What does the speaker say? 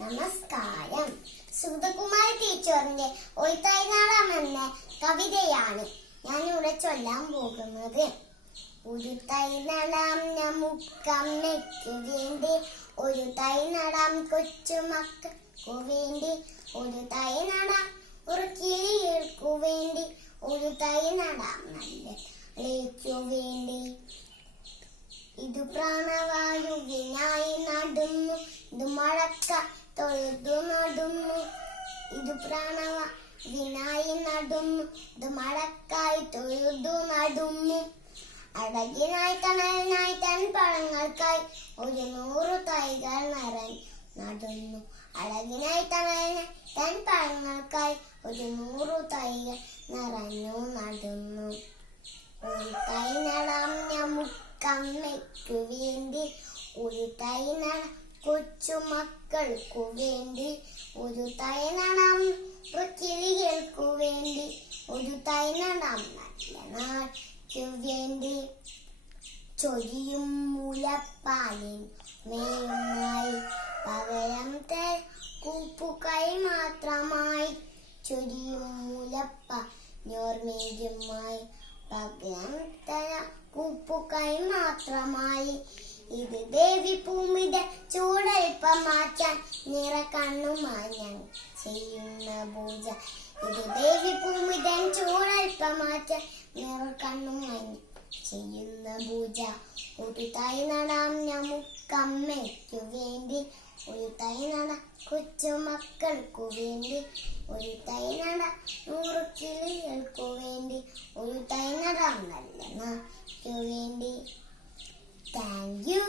നമസ്കാരം. സുഗതകുമാരി ടീച്ചറിന്റെ ഒയ്ത്തായിനാടാം എന്ന കവിതയാണ് ഞാനിവിടെ ചൊല്ലാൻ പോകുന്നത്. ഒരു തൈ നടാം നമുക്കമ്മയ്ക്കു വേണ്ടി, ഒരു തൈ നടാം കൊച്ചുമക്കൾക്കു വേണ്ടി, ഒരു തൈ നടാം ഒരു കിളികൾക്കു വേണ്ടി, ഒരു തൈ നടാം നല്ല ളിക്കു വേണ്ടി. ഇത് പ്രാണവായുവിനായി നടുന്നു, ഇത് മഴക്ക തൊഴുതു നടുന്നു. ഇത് പ്രാണവായുവിനായി നടുന്നു, ഇത് മഴക്കായി തൊഴുതു നടുന്നു. അഴകിനായി തണലിനായി തൻ പഴങ്ങൾക്കായി 100 തൈകൾ നടുന്നു. അഴകിനായി തണലിനായി തൻ പഴങ്ങൾക്കായി 100 തൈകൾ നടുന്നു. ഒരു തൈ നടാം നമുക്കമ്മയ്ക്കു വേണ്ടി, ഒരു തൈ നടാം കൊച്ചുമക്കൾക്കു വേണ്ടി, ഒരു തൈ നടാം കിളികൾക്കു വേണ്ടി, ഒരു തൈ നടാം നല്ല നാടിനു വേണ്ടി. ചൊരിയും മുലപ്പാലിൻ മേയുമായി പകരം കൂപ്പുകൈ മാത്രമായി, ചൊരിയും മുലപ്പാഞ്ഞോർമേയുമായി പകരം കൂപ്പുകൈ മാത്രമായി. ഇത് ദേവി ഭൂമിയുടെ ചൂടൽപ്പം മാറ്റാൻ നിറകണ്ണുമായി ഞാൻ ചെയ്യുന്ന പൂജ. ഇത് ദേവി ഭൂമിയുടെ ചൂടൽപ്പം മാറ്റാൻ നിറകണ്ണുമായി ചെയ്യുന്ന പൂജ. ഒരു തൈ നടാം നമുക്കമ്മയ്ക്കു വേണ്ടി, ഒരു തൈ നടാം കൊച്ചുമക്കൾക്കു വേണ്ടി, ഒരു തൈ നടാം 100 കിളികൾക്കു വേണ്ടി, ഒരു തൈ നടാം നല്ല നാടിനു വേണ്ടി. Thank you.